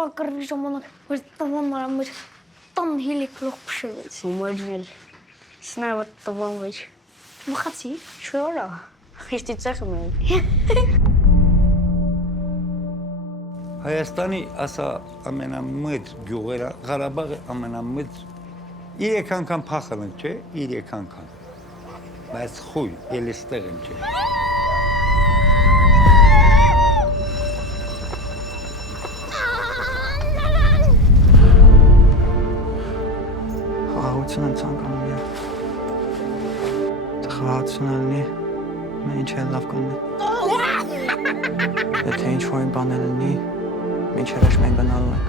Կրի ժամանակ մեր տվանները մեր տան հիլի գլուխ փշրեց։ Ումերնել։ Սնավը տվան վեճ։ Մխացի։ Չորա։ Իստի ծեղը մեն։ Հայաստանի ասա ամենամեծ գյուղերը, Ղարաբաղը ամենամեծ 3 անգամ փախել են, չէ՞, 3 անգամ։ Բայց խույ, ելի ստեղ են, չէ։ Խաղաղություն եմ ցանկանում եմ։ Խաղաղություն լինի, մենք ինչ էլ լավ կլինի։ Եթե ինչ-որ բաներ լինի, մինչև էջ մենք գնալու ենք։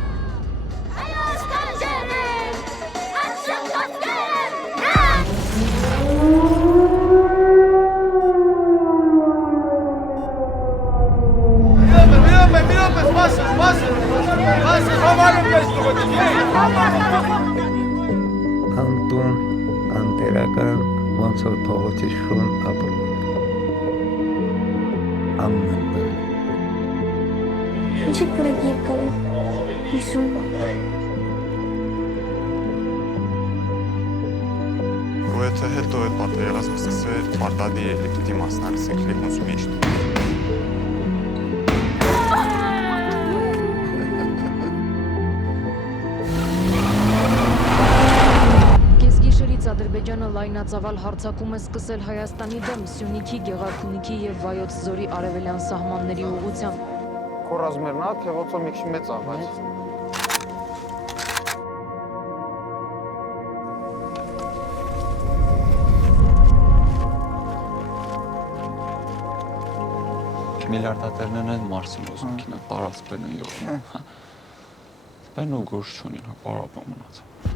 Անտուն, անտերական, ոնց որ փողոցի շուն ապրում ենք։ Ամեն բան։ Ինչի կրեք եկալ։ Իսում։ Ու եթե հետո այդ պատերազմը սկսվեր, պարտադիր է պիտի մասնակցենք լեգոնց միշտ։ Կեսգիշերից Ադրբեջանը լայնածավալ հարձակում է սկսել Հայաստանի դեմ Սյունիքի, Գեղարքունիքի և Վայոց ձորի արևելյան սահմանների ուղղությամբ։ Քո ռազմերն ա, թե ոնց որ մի քիչ մեծ ա, բայց Միլիարդատերներն են Մարսին ուզում կինը տարածքներն են յողում։ Բեն ու գորշ չունին, պարապա մնացա։